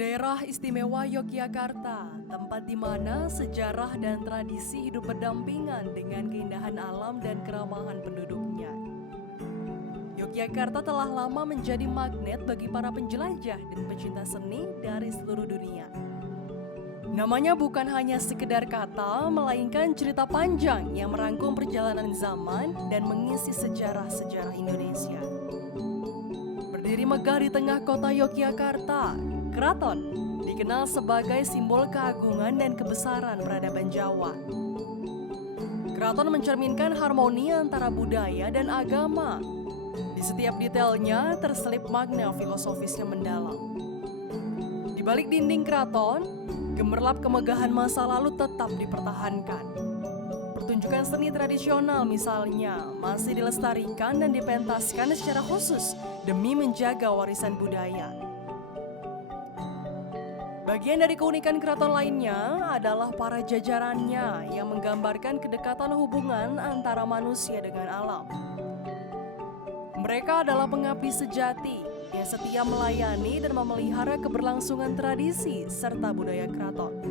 Daerah Istimewa Yogyakarta, tempat di mana sejarah dan tradisi hidup berdampingan dengan keindahan alam dan keramahan penduduknya. Yogyakarta telah lama menjadi magnet bagi para penjelajah dan pecinta seni dari seluruh dunia. Namanya bukan hanya sekedar kata, melainkan cerita panjang yang merangkum perjalanan zaman dan mengisi sejarah-sejarah Indonesia. Berdiri megah di tengah kota Yogyakarta, Keraton dikenal sebagai simbol keagungan dan kebesaran peradaban Jawa. Keraton mencerminkan harmoni antara budaya dan agama. Di setiap detailnya terselip makna filosofis yang mendalam. Di balik dinding keraton, gemerlap kemegahan masa lalu tetap dipertahankan. Pertunjukan seni tradisional misalnya masih dilestarikan dan dipentaskan secara khusus demi menjaga warisan budaya. Bagian dari keunikan keraton lainnya adalah para jajarannya yang menggambarkan kedekatan hubungan antara manusia dengan alam. Mereka adalah pengabdi sejati yang setia melayani dan memelihara keberlangsungan tradisi serta budaya keraton.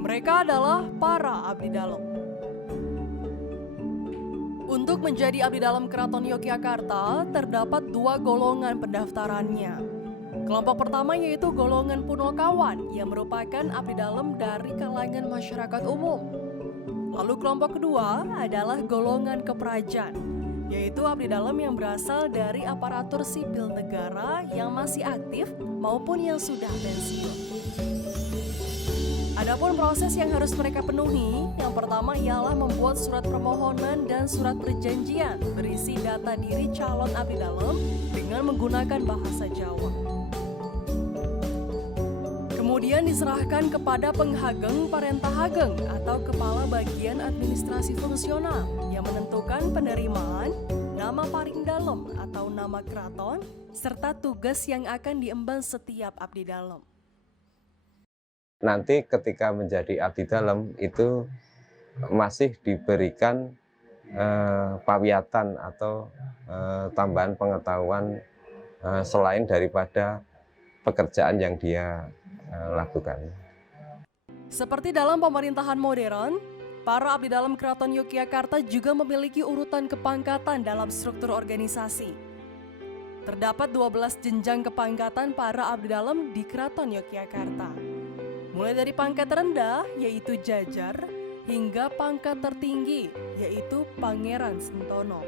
Mereka adalah para abdi dalam. Untuk menjadi abdi dalam Keraton Yogyakarta, terdapat dua golongan pendaftarannya. Kelompok pertama yaitu golongan Punokawan yang merupakan abdi dalam dari kalangan masyarakat umum. Lalu kelompok kedua adalah golongan Keprajan, yaitu abdi dalam yang berasal dari aparatur sipil negara yang masih aktif maupun yang sudah pensiun. Adapun proses yang harus mereka penuhi, yang pertama ialah membuat surat permohonan dan surat perjanjian berisi data diri calon abdi dalam dengan menggunakan bahasa Jawa. Kemudian diserahkan kepada penghageng Parentah Hageng atau kepala bagian administrasi fungsional yang menentukan penerimaan, nama paring dalem atau nama keraton, serta tugas yang akan diemban setiap abdi dalam. Nanti ketika menjadi abdi dalam itu masih diberikan pawiyatan atau tambahan pengetahuan selain daripada pekerjaan yang dia lakukan. Seperti dalam pemerintahan modern, para abdi dalam Keraton Yogyakarta juga memiliki urutan kepangkatan dalam struktur organisasi. Terdapat 12 jenjang kepangkatan para abdi dalam di Keraton Yogyakarta. Mulai dari pangkat rendah, yaitu Jajar, hingga pangkat tertinggi, yaitu Pangeran Sentono.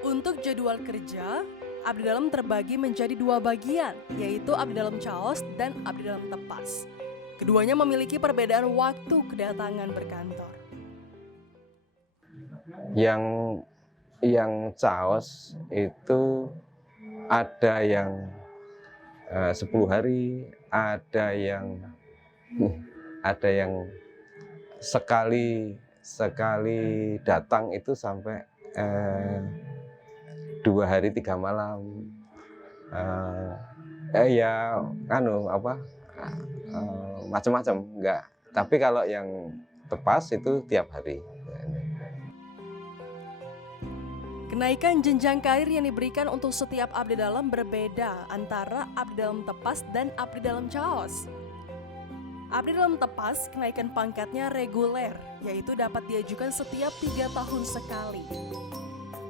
Untuk jadwal kerja, abdi dalam terbagi menjadi dua bagian, yaitu abdi dalam Caos dan abdi dalam Tepas. Keduanya memiliki perbedaan waktu kedatangan berkantor. Yang Caos itu ada yang 10 hari, ada yang sekali datang itu sampai 2 hari 3 malam. Macam-macam enggak. Tapi kalau yang Tepas itu tiap hari. Kenaikan jenjang karir yang diberikan untuk setiap abdi dalam berbeda antara abdi dalam Tepas dan abdi dalam Caos. Abdi dalam Tepas kenaikan pangkatnya reguler, yaitu dapat diajukan setiap 3 tahun sekali.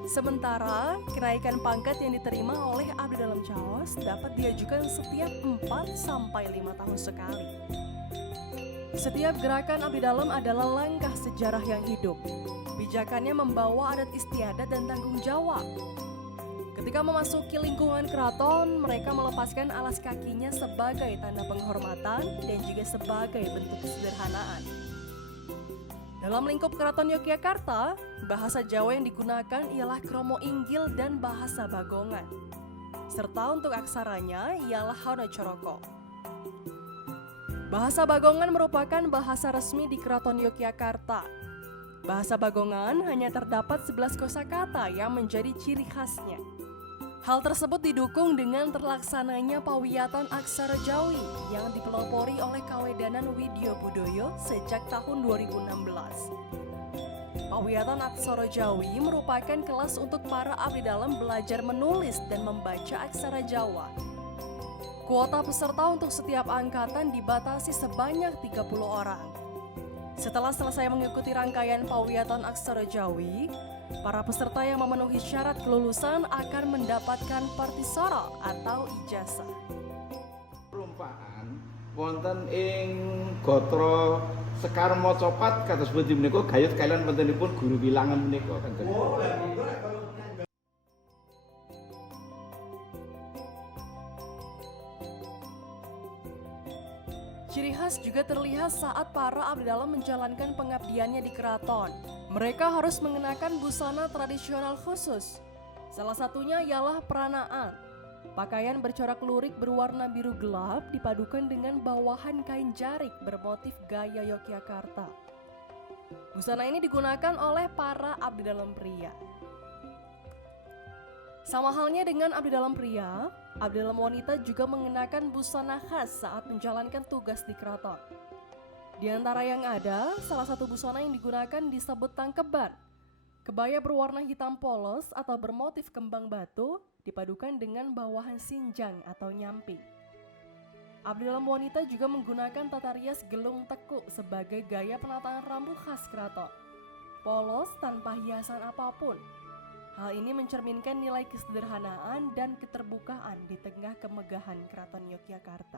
Sementara kenaikan pangkat yang diterima oleh abdi dalam Caos dapat diajukan setiap 4-5 tahun sekali. Setiap gerakan abdi dalam adalah langkah sejarah yang hidup. Pijakannya membawa adat istiadat dan tanggung jawab. Ketika memasuki lingkungan keraton, mereka melepaskan alas kakinya sebagai tanda penghormatan dan juga sebagai bentuk kesederhanaan. Dalam lingkup Keraton Yogyakarta, bahasa Jawa yang digunakan ialah Kromo Inggil dan bahasa Bagongan. Serta untuk aksaranya ialah Hanacoroko. Bahasa Bagongan merupakan bahasa resmi di Keraton Yogyakarta. Bahasa Bagongan hanya terdapat 11 kosakata yang menjadi ciri khasnya. Hal tersebut didukung dengan terlaksananya pawiyatan aksara Jawi yang dipelopori oleh Kawedanan Widyo Budoyo sejak tahun 2016. Pawiyatan aksara Jawi merupakan kelas untuk para abdi dalam belajar menulis dan membaca aksara Jawa. Kuota peserta untuk setiap angkatan dibatasi sebanyak 30 orang. Setelah selesai mengikuti rangkaian Pauliatan Aksara Jawi, para peserta yang memenuhi syarat kelulusan akan mendapatkan partisara atau ijazah. Perumpamaan wonten ing Gatra Sekar Macapat kados pundi menika gayut kalian pentenipun guru wilangan menika kanjeng. Ciri khas juga terlihat saat para abdi dalam menjalankan pengabdiannya di keraton. Mereka harus mengenakan busana tradisional khusus. Salah satunya ialah peranaan. Pakaian bercorak lurik berwarna biru gelap dipadukan dengan bawahan kain jarik bermotif gaya Yogyakarta. Busana ini digunakan oleh para abdi dalam pria. Sama halnya dengan abdi dalam pria, abdi dalam wanita juga mengenakan busana khas saat menjalankan tugas di keraton. Di antara yang ada, salah satu busana yang digunakan disebut tangkeban. Kebaya berwarna hitam polos atau bermotif kembang batu dipadukan dengan bawahan sinjang atau nyamping. Abdi dalam wanita juga menggunakan tata rias gelung tekuk sebagai gaya penataan rambut khas keraton. Polos tanpa hiasan apapun. Hal ini mencerminkan nilai kesederhanaan dan keterbukaan di tengah kemegahan Keraton Yogyakarta.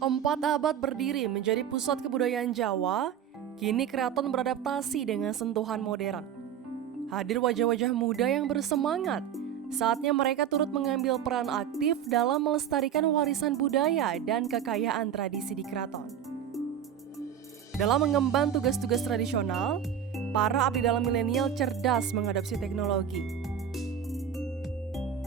Empat abad berdiri menjadi pusat kebudayaan Jawa, kini keraton beradaptasi dengan sentuhan modern. Hadir wajah-wajah muda yang bersemangat. Saatnya mereka turut mengambil peran aktif dalam melestarikan warisan budaya dan kekayaan tradisi di keraton. Dalam mengemban tugas-tugas tradisional, para abdi dalam milenial cerdas mengadopsi teknologi.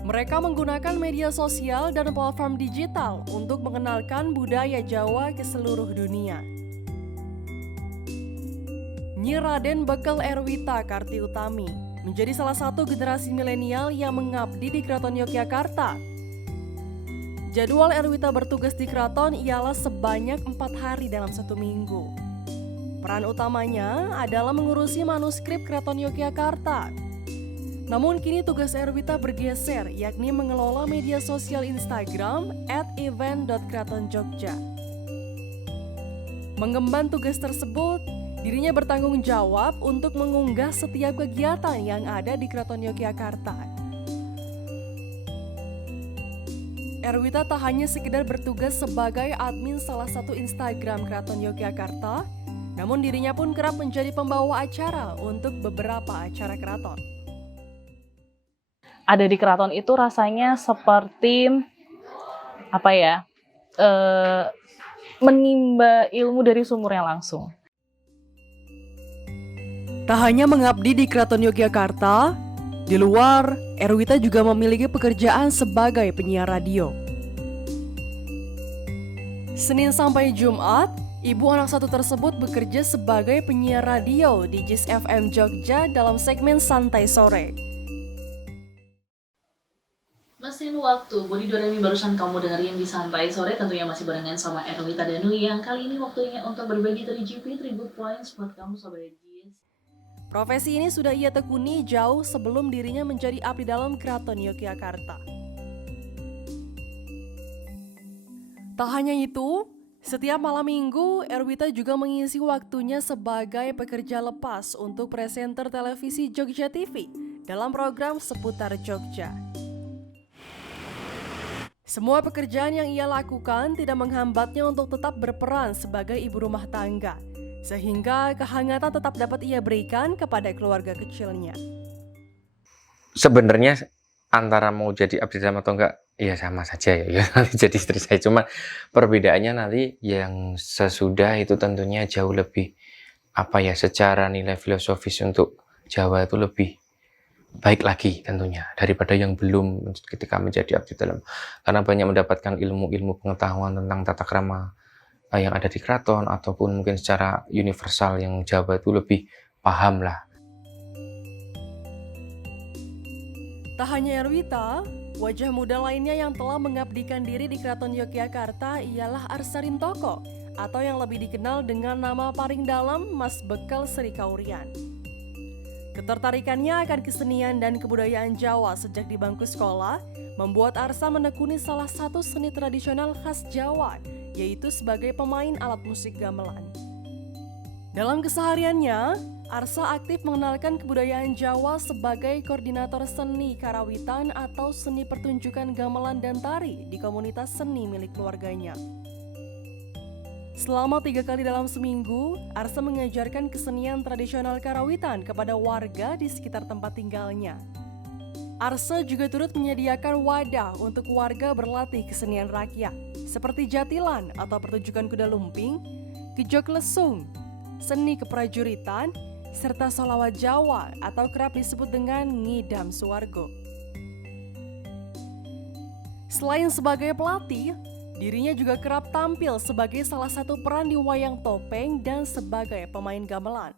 Mereka menggunakan media sosial dan platform digital untuk mengenalkan budaya Jawa ke seluruh dunia. Nyi Raden Bekel Erwita Kartiutami menjadi salah satu generasi milenial yang mengabdi di Keraton Yogyakarta. Jadwal Erwita bertugas di keraton ialah sebanyak 4 hari dalam 1 minggu. Peran utamanya adalah mengurusi manuskrip Keraton Yogyakarta. Namun kini tugas Erwita bergeser, yakni mengelola media sosial Instagram @event.keratonjogja. Mengemban tugas tersebut, dirinya bertanggung jawab untuk mengunggah setiap kegiatan yang ada di Keraton Yogyakarta. Erwita tak hanya sekedar bertugas sebagai admin salah satu Instagram Keraton Yogyakarta, namun dirinya pun kerap menjadi pembawa acara untuk beberapa acara keraton. Ada di keraton itu rasanya seperti menimba ilmu dari sumurnya langsung. Tak hanya mengabdi di Keraton Yogyakarta, di luar, Erwita juga memiliki pekerjaan sebagai penyiar radio. Senin sampai Jumat, ibu anak satu tersebut bekerja sebagai penyiar radio di JIS FM Jogja dalam segmen Santai Sore. Mesin waktu, Budi Doremi barusan kamu dengerin di Santai Sore, tentunya masih barengan sama Erwita Danu yang kali ini waktunya untuk berbagi 3GP, 3 good points buat kamu Sobat JIS. Profesi ini sudah ia tekuni jauh sebelum dirinya menjadi abdi dalam Keraton Yogyakarta. Tak hanya itu, setiap malam minggu, Erwita juga mengisi waktunya sebagai pekerja lepas untuk presenter televisi Jogja TV dalam program seputar Jogja. Semua pekerjaan yang ia lakukan tidak menghambatnya untuk tetap berperan sebagai ibu rumah tangga, sehingga kehangatan tetap dapat ia berikan kepada keluarga kecilnya. Sebenarnya antara mau jadi abdi dalam atau enggak, ya sama saja ya, nanti jadi istri saya. Cuma perbedaannya nanti yang sesudah itu tentunya jauh lebih secara nilai filosofis untuk Jawa itu lebih baik lagi tentunya daripada yang belum ketika menjadi abdi dalam, karena banyak mendapatkan ilmu-ilmu pengetahuan tentang tata krama yang ada di keraton ataupun mungkin secara universal yang Jawa itu lebih paham lah. Tak hanya Erwita, Wajah muda lainnya yang telah mengabdikan diri di Keraton Yogyakarta ialah Arsa Rintoko, atau yang lebih dikenal dengan nama paling dalam Mas Bekal Sri Kaurian. Ketertarikannya akan kesenian dan kebudayaan Jawa sejak di bangku sekolah membuat Arsa menekuni salah satu seni tradisional khas Jawa, yaitu sebagai pemain alat musik gamelan. Dalam kesehariannya, Arsa aktif mengenalkan kebudayaan Jawa sebagai koordinator seni karawitan atau seni pertunjukan gamelan dan tari di komunitas seni milik keluarganya. Selama 3 kali dalam seminggu, Arsa mengajarkan kesenian tradisional karawitan kepada warga di sekitar tempat tinggalnya. Arsa juga turut menyediakan wadah untuk warga berlatih kesenian rakyat, seperti jatilan atau pertunjukan kuda lumping, gejok lesung, seni keprajuritan, serta solawat Jawa atau kerap disebut dengan ngidam suwargo. Selain sebagai pelatih, dirinya juga kerap tampil sebagai salah satu peran di wayang topeng dan sebagai pemain gamelan.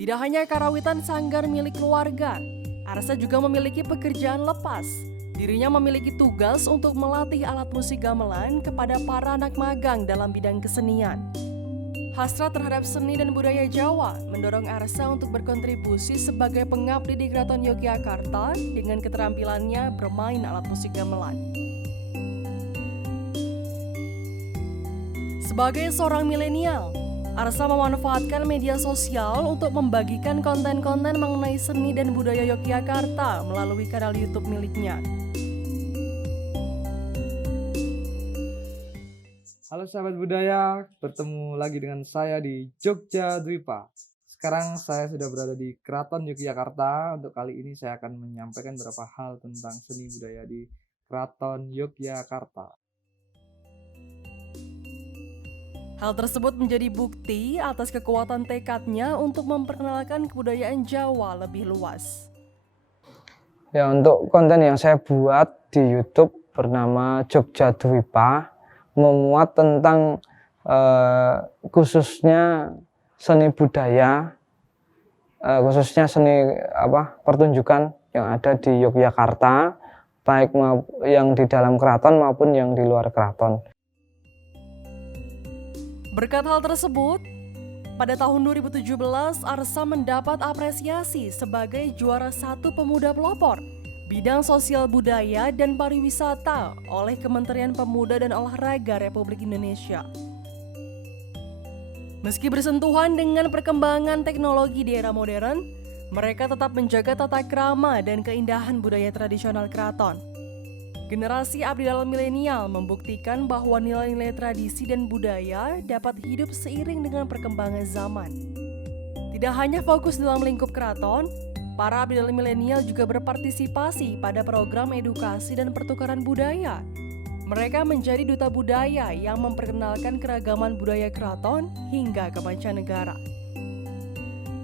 Tidak hanya karawitan sanggar milik keluarga, Arsa juga memiliki pekerjaan lepas. Dirinya memiliki tugas untuk melatih alat musik gamelan kepada para anak magang dalam bidang kesenian. Hasrat terhadap seni dan budaya Jawa mendorong Arsa untuk berkontribusi sebagai pengabdi di Keraton Yogyakarta dengan keterampilannya bermain alat musik gamelan. Sebagai seorang milenial, Arsa memanfaatkan media sosial untuk membagikan konten-konten mengenai seni dan budaya Yogyakarta melalui kanal YouTube miliknya. Halo sahabat budaya, bertemu lagi dengan saya di Jogja Dwipa. Sekarang saya sudah berada di Keraton Yogyakarta. Untuk kali ini saya akan menyampaikan beberapa hal tentang seni budaya di Keraton Yogyakarta. Hal tersebut menjadi bukti atas kekuatan tekadnya untuk memperkenalkan kebudayaan Jawa lebih luas. Ya, untuk konten yang saya buat di YouTube bernama Jogja Dwipa memuat tentang khususnya seni budaya, khususnya seni pertunjukan yang ada di Yogyakarta, baik yang di dalam keraton maupun yang di luar keraton. Berkat hal tersebut, pada tahun 2017 Arsa mendapat apresiasi sebagai juara 1 pemuda pelopor bidang sosial budaya dan pariwisata oleh Kementerian Pemuda dan Olahraga Republik Indonesia. Meski bersentuhan dengan perkembangan teknologi di era modern, mereka tetap menjaga tata krama dan keindahan budaya tradisional keraton. Generasi abdi dalam milenial membuktikan bahwa nilai-nilai tradisi dan budaya dapat hidup seiring dengan perkembangan zaman. Tidak hanya fokus dalam lingkup keraton, para abdi dalam milenial juga berpartisipasi pada program edukasi dan pertukaran budaya. Mereka menjadi duta budaya yang memperkenalkan keragaman budaya keraton hingga ke mancanegara.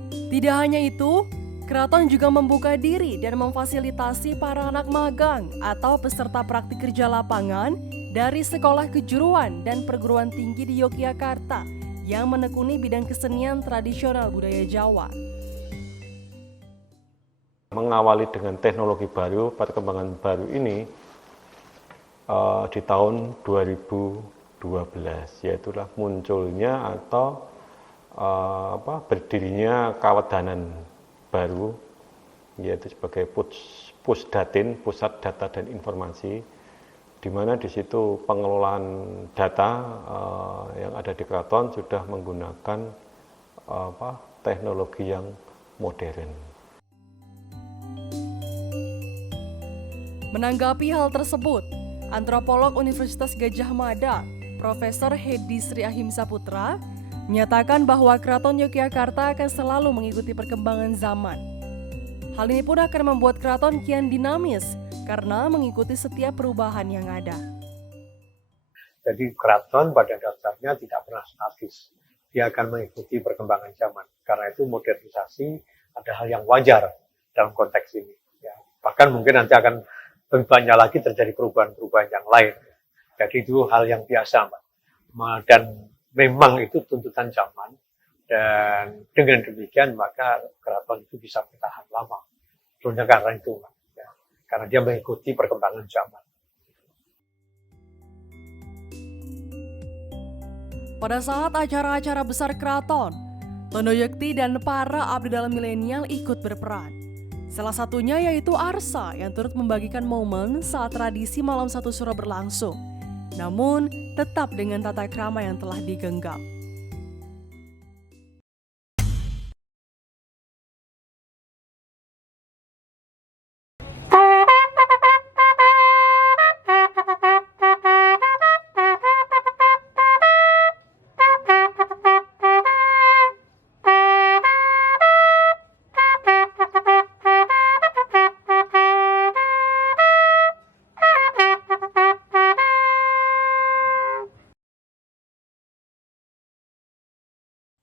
Tidak hanya itu, keraton juga membuka diri dan memfasilitasi para anak magang atau peserta praktik kerja lapangan dari sekolah kejuruan dan perguruan tinggi di Yogyakarta yang menekuni bidang kesenian tradisional budaya Jawa. Mengawali dengan teknologi baru, perkembangan baru ini di tahun 2012, yaitulah munculnya atau berdirinya Kawedanan baru, yaitu sebagai Pusdatin, Pusat Data dan Informasi, di mana di situ pengelolaan data yang ada di keraton sudah menggunakan teknologi yang modern. Menanggapi hal tersebut, antropolog Universitas Gadjah Mada, Profesor Hedi Sri Ahimsa Putra, menyatakan bahwa Keraton Yogyakarta akan selalu mengikuti perkembangan zaman. Hal ini pun akan membuat keraton kian dinamis karena mengikuti setiap perubahan yang ada. Jadi keraton pada dasarnya tidak pernah statis. Dia akan mengikuti perkembangan zaman. Karena itu modernisasi ada hal yang wajar dalam konteks ini. Ya. Bahkan mungkin nanti akan lebih banyak lagi terjadi perubahan-perubahan yang lain. Jadi itu hal yang biasa, Mbak. Dan memang itu tuntutan zaman, dan dengan demikian maka keraton itu bisa bertahan lama. Sebenarnya karena itu, ya, karena dia mengikuti perkembangan zaman. Pada saat acara-acara besar keraton, Tondo Yekti dan para abdi dalam milenial ikut berperan. Salah satunya yaitu Arsa yang turut membagikan momen saat tradisi malam satu suro berlangsung. Namun, tetap dengan tata krama yang telah digenggam.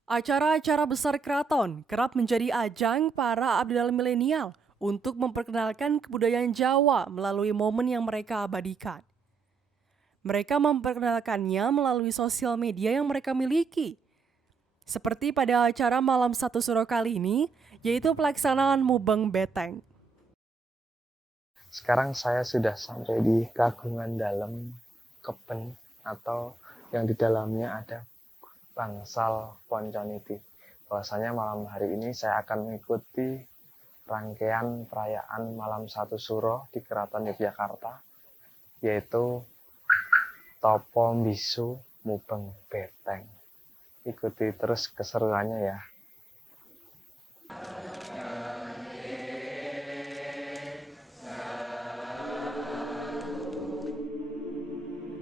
Acara-acara besar keraton kerap menjadi ajang para abdi dalam milenial untuk memperkenalkan kebudayaan Jawa melalui momen yang mereka abadikan. Mereka memperkenalkannya melalui sosial media yang mereka miliki. Seperti pada acara Malam Satu Suro kali ini, yaitu pelaksanaan Mubeng Beteng. Sekarang saya sudah sampai di Kagungan Dalam Keben, atau yang di dalamnya ada bangsal Ponconiti. Bahwasanya malam hari ini saya akan mengikuti rangkaian perayaan Malam Satu Suro di Keraton Yogyakarta, yaitu Topo Mbisu Mubeng Beteng. Ikuti terus keseruannya ya.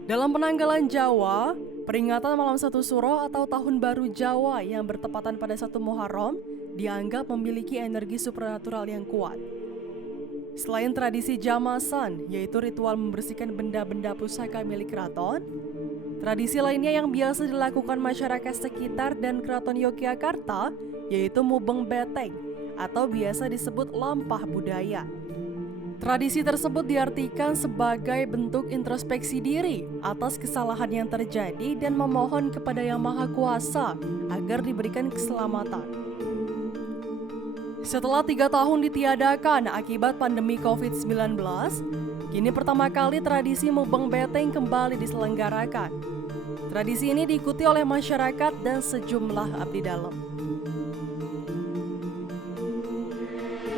Dalam penanggalan Jawa, peringatan Malam Satu Suro atau Tahun Baru Jawa yang bertepatan pada 1 Muharram dianggap memiliki energi supranatural yang kuat. Selain tradisi jamasan, yaitu ritual membersihkan benda-benda pusaka milik keraton, tradisi lainnya yang biasa dilakukan masyarakat sekitar dan Keraton Yogyakarta, yaitu Mubeng Beteng atau biasa disebut lampah budaya. Tradisi tersebut diartikan sebagai bentuk introspeksi diri atas kesalahan yang terjadi dan memohon kepada Yang Maha Kuasa agar diberikan keselamatan. Setelah 3 tahun ditiadakan akibat pandemi COVID-19, kini pertama kali tradisi Mubeng Beteng kembali diselenggarakan. Tradisi ini diikuti oleh masyarakat dan sejumlah abdi dalam.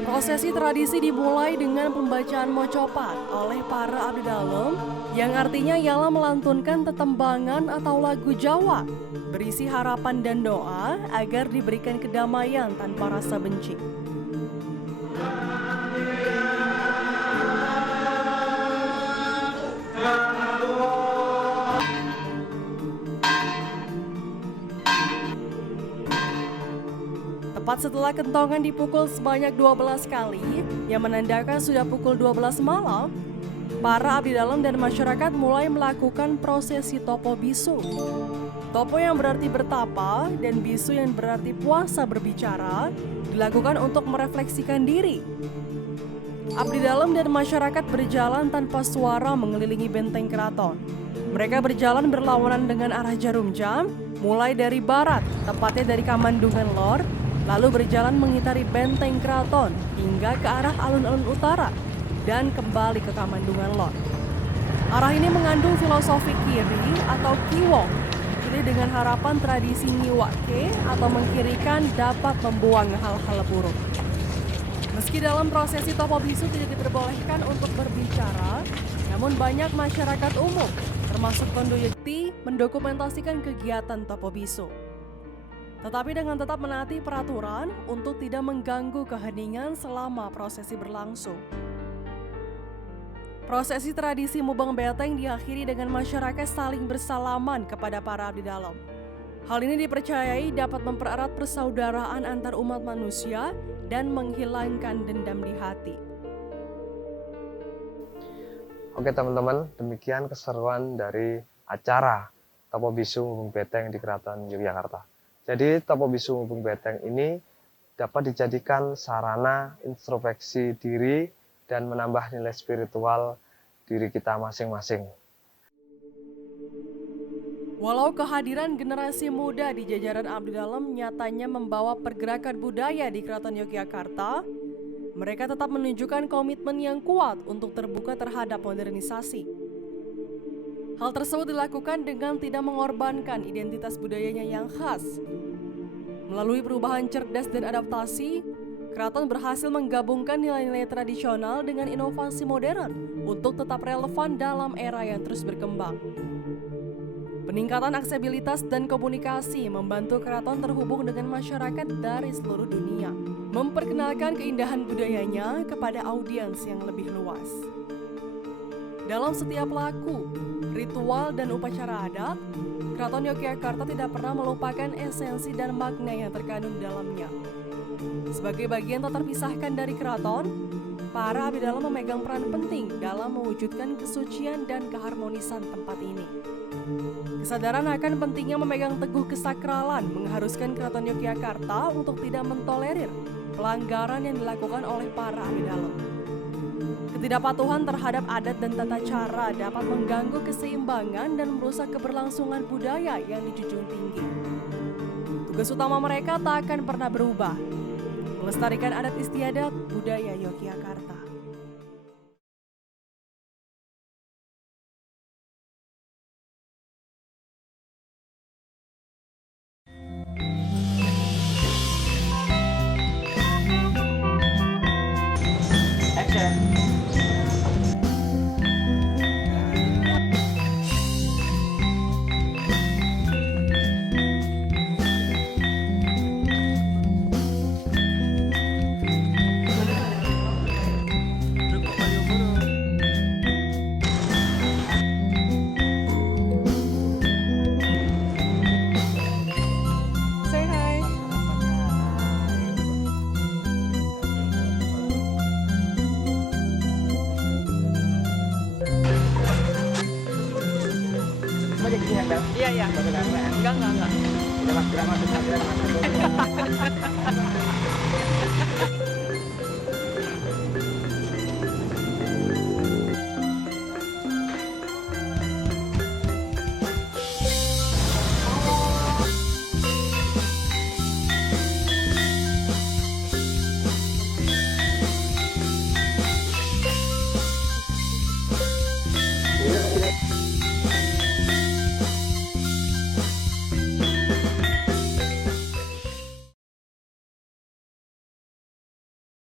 Prosesi tradisi dimulai dengan pembacaan mocopat oleh para abdi dalam yang artinya ialah melantunkan tetembangan atau lagu Jawa berisi harapan dan doa agar diberikan kedamaian tanpa rasa benci. Tepat setelah kentongan dipukul sebanyak 12 kali, yang menandakan sudah pukul 12 malam, para abdi dalam dan masyarakat mulai melakukan prosesi topo bisu. Topo yang berarti bertapa dan bisu yang berarti puasa berbicara dilakukan untuk merefleksikan diri. Abdi dalam dan masyarakat berjalan tanpa suara mengelilingi benteng keraton. Mereka berjalan berlawanan dengan arah jarum jam, mulai dari barat, tepatnya dari Kamandungan Lor, lalu berjalan mengitari benteng keraton hingga ke arah alun-alun utara dan kembali ke Kamandungan Lor. Arah ini mengandung filosofi kiri atau kiwo, dipilih dengan harapan tradisi nyiwake atau mengkirikan dapat membuang hal-hal buruk. Meski dalam prosesi topo bisu tidak diperbolehkan untuk berbicara, namun banyak masyarakat umum, termasuk Tondo Yekti, mendokumentasikan kegiatan topo bisu. Tetapi dengan tetap menaati peraturan untuk tidak mengganggu keheningan selama prosesi berlangsung. Prosesi tradisi Mubeng Beteng diakhiri dengan masyarakat saling bersalaman kepada para abdi dalam. Hal ini dipercayai dapat mempererat persaudaraan antar umat manusia dan menghilangkan dendam di hati. Oke teman-teman, demikian keseruan dari acara Topo Bisu Mubeng Beteng di Keraton Yogyakarta. Jadi Topo Bisu Mubeng Beteng ini dapat dijadikan sarana introspeksi diri dan menambah nilai spiritual diri kita masing-masing. Walau kehadiran generasi muda di jajaran abdi dalam nyatanya membawa pergerakan budaya di Keraton Yogyakarta, mereka tetap menunjukkan komitmen yang kuat untuk terbuka terhadap modernisasi. Hal tersebut dilakukan dengan tidak mengorbankan identitas budayanya yang khas. Melalui perubahan cerdas dan adaptasi, Keraton berhasil menggabungkan nilai-nilai tradisional dengan inovasi modern untuk tetap relevan dalam era yang terus berkembang. Peningkatan aksesibilitas dan komunikasi membantu Keraton terhubung dengan masyarakat dari seluruh dunia, memperkenalkan keindahan budayanya kepada audiens yang lebih luas. Dalam setiap laku, ritual, dan upacara adat, Keraton Yogyakarta tidak pernah melupakan esensi dan makna yang terkandung di dalamnya. Sebagai bagian tak terpisahkan dari keraton, para abdi dalam memegang peran penting dalam mewujudkan kesucian dan keharmonisan tempat ini. Kesadaran akan pentingnya memegang teguh kesakralan mengharuskan Keraton Yogyakarta untuk tidak mentolerir pelanggaran yang dilakukan oleh para abdi dalam. Ketidakpatuhan terhadap adat dan tata cara dapat mengganggu keseimbangan dan merusak keberlangsungan budaya yang dijunjung tinggi. Tugas utama mereka tak akan pernah berubah, melestarikan adat istiadat budaya Yogyakarta. Say hi. Iya. Enggak. Udah mas, masuk.